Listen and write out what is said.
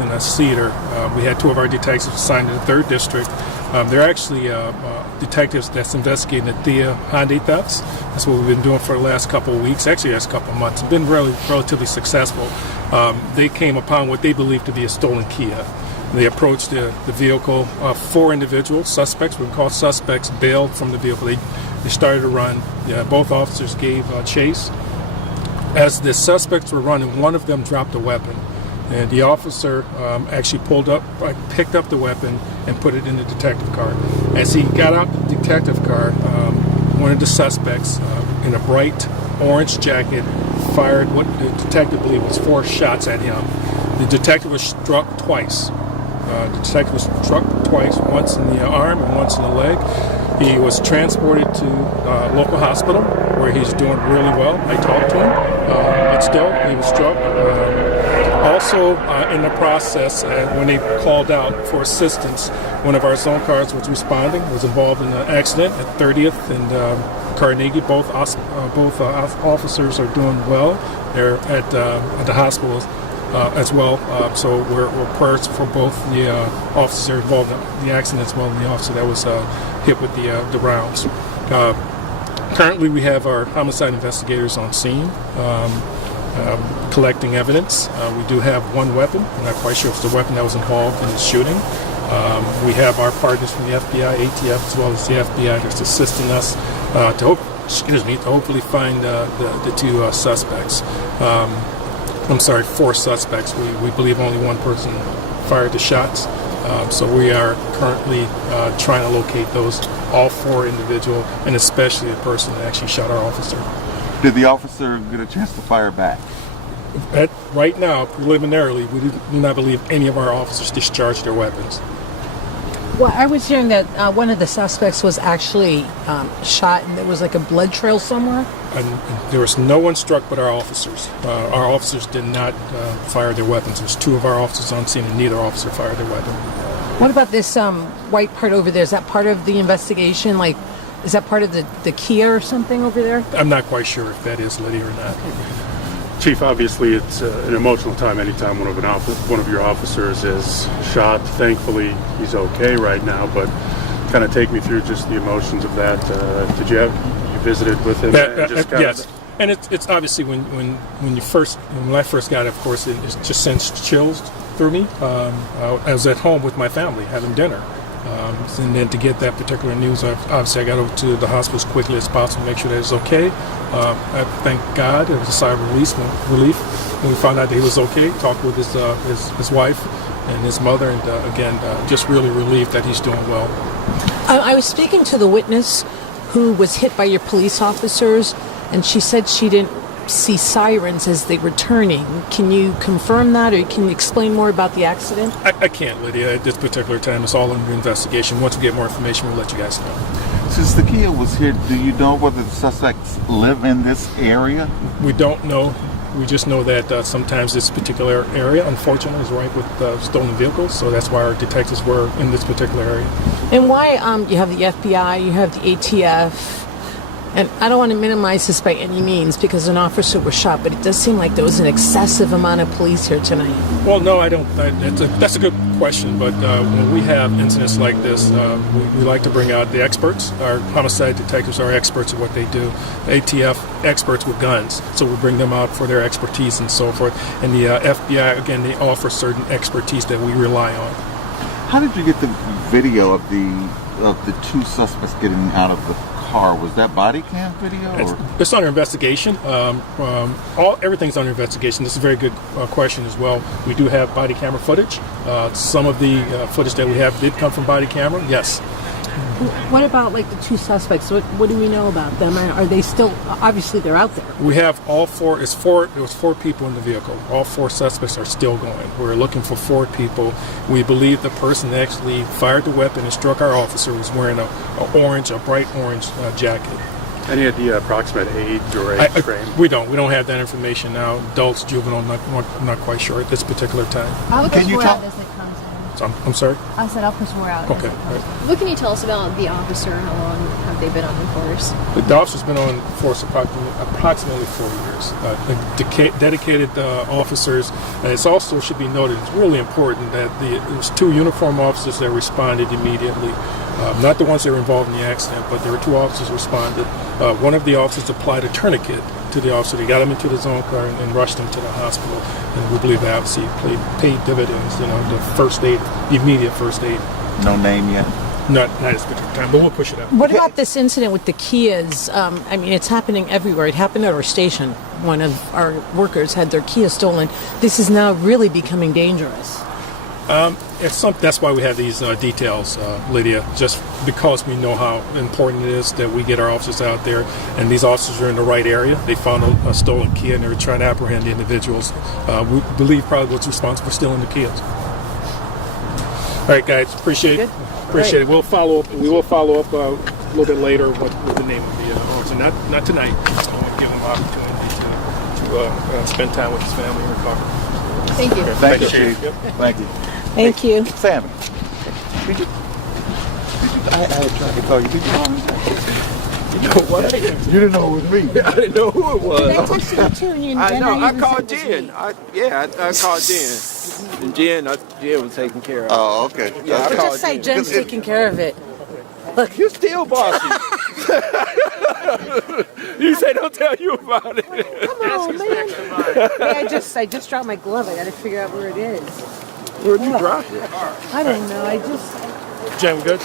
in Cedar. We had 2 of our detectives assigned to the 3rd District. They're actually detectives that's investigating the Hyundai thefts. That's what we've been doing for the last couple of weeks, actually last couple of months. It's been relatively successful. They came upon what they believe to be a stolen Kia. They approached the vehicle. 4 individual suspects, we call suspects, bailed from the vehicle. They started to run. Both officers gave chase. As the suspects were running, one of them dropped a weapon. And the officer actually picked up the weapon and put it in the detective car. As he got out the detective car, one of the suspects in a bright orange jacket fired what the detective believed was 4 shots at him. The detective was struck twice. Once in the arm and once in the leg. He was transported to a local hospital where he's doing really well. I talked to him, but still, he was struck. Also, in the process, when they called out for assistance, one of our zone cars was responding, was involved in an accident at 30th and Carnegie. Both officers are doing well. They're at the hospital as well. So we're prayers for both the officer involved in the accident as well and the officer that was hit with the rounds. Currently, we have our homicide investigators on scene. Collecting evidence. We do have 1 weapon. I'm not quite sure if it's the weapon that was involved in the shooting. We have our partners from the FBI, ATF, as well as the FBI that's assisting us to hopefully find the 2 suspects. 4 suspects. We believe only 1 person fired the shots. So we are currently trying to locate all 4 individuals, and especially the person that actually shot our officer. Did the officer get a chance to fire back? Right now, preliminarily, we do not believe any of our officers discharged their weapons. Well, I was hearing that one of the suspects was actually shot, and there was like a blood trail somewhere. And there was no one struck but our officers. Our officers did not fire their weapons. There's 2 of our officers on scene, and neither officer fired their weapon. What about this white part over there? Is that part of the investigation? Like, is that part of the Kia or something over there? I'm not quite sure if that is Lydia or not. Chief, obviously it's an emotional time anytime one of your officers is shot. Thankfully, he's okay right now, but kind of take me through just the emotions of that. Did you visited with him? Yes. And it's obviously when I first got it, of course, it just sends chills through me. I was at home with my family having dinner. And then to get that particular news, obviously I got over to the hospital as quickly as possible to make sure that it's okay. I thank God it was a sigh of relief when we found out that he was okay. Talked with his wife and his mother, and again, just really relieved that he's doing well. I was speaking to the witness who was hit by your police officers, and she said she didn't see sirens as they were turning. Can you confirm that, or can you explain more about the accident? I can't, Lydia. At this particular time, it's all under investigation. Once we get more information, we'll let you guys know. Since the Kia was here, do you know whether the suspects live in this area? We don't know. We just know that sometimes this particular area, unfortunately, is ripe with stolen vehicles, so that's why our detectives were in this particular area. And why you have the FBI, you have the ATF, and I don't want to minimize this by any means because an officer was shot, but it does seem like there was an excessive amount of police here tonight. Well, no, I don't. That's a good question, but when we have incidents like this, we like to bring out the experts. Our homicide detectives are experts at what they do. ATF experts with guns, so we bring them out for their expertise and so forth. And the FBI, again, they offer certain expertise that we rely on. How did you get the video of the 2 suspects getting out of the car? Was that body cam video? It's under investigation. Everything's under investigation. This is a very good question as well. We do have body camera footage. Some of the footage that we have did come from body camera. Yes. What about like the 2 suspects? What do we know about them? Are they still? Obviously, they're out there. We have all 4. There was 4 people in the vehicle. All 4 suspects are still going. We're looking for 4 people. We believe the person that actually fired the weapon and struck our officer was wearing a bright orange jacket. Any idea the approximate age or age frame? We don't have that information now. Adults, juvenile, I'm not quite sure at this particular time. I'll look as it comes in. So I'm sorry? I said I'll push more out. Okay. What can you tell us about the officer? How long have they been on the force? The officer's been on force approximately 4 years. Dedicated officers. And it's also should be noted, it's really important that it was 2 uniformed officers that responded immediately. Not the ones that were involved in the accident, but there were 2 officers who responded. One of the officers applied a tourniquet to the officer. They got him into the zone car and rushed him to the hospital. And we believe that obviously paid dividends. The first aid, the immediate first aid. No name yet. Not at this particular time, but we'll push it up. What about this incident with the Kias? I mean, it's happening everywhere. It happened at our station. One of our workers had their Kia stolen. This is now really becoming dangerous. That's why we have these details, Lydia, just because we know how important it is that we get our officers out there, and these officers are in the right area. They found a stolen Kia, and they're trying to apprehend the individuals. We believe probably was responsible for stealing the Kias. All right, guys, appreciate it. Appreciate it. We will follow up a little bit later with the name of the officer. Not tonight. Just want to give him an opportunity to spend time with his family and recover. Thank you. Thank you, Chief. Thank you. Thank you. Sammy, I had tried to call you. Did you call me? You know what? You didn't know it was me. I didn't know who it was. They texted you too, and you I know. I called Jen. Jen. I called Jen. And Jen was taking care of it. Oh, okay. Yeah, I called Just say Jen. Jen's taking care of it. You still bossy. You say don't tell you about it. Come on, man. Yeah, I just dropped my glove. I got to figure out where it is. Where'd you drop it? I don't know. Jen, we good?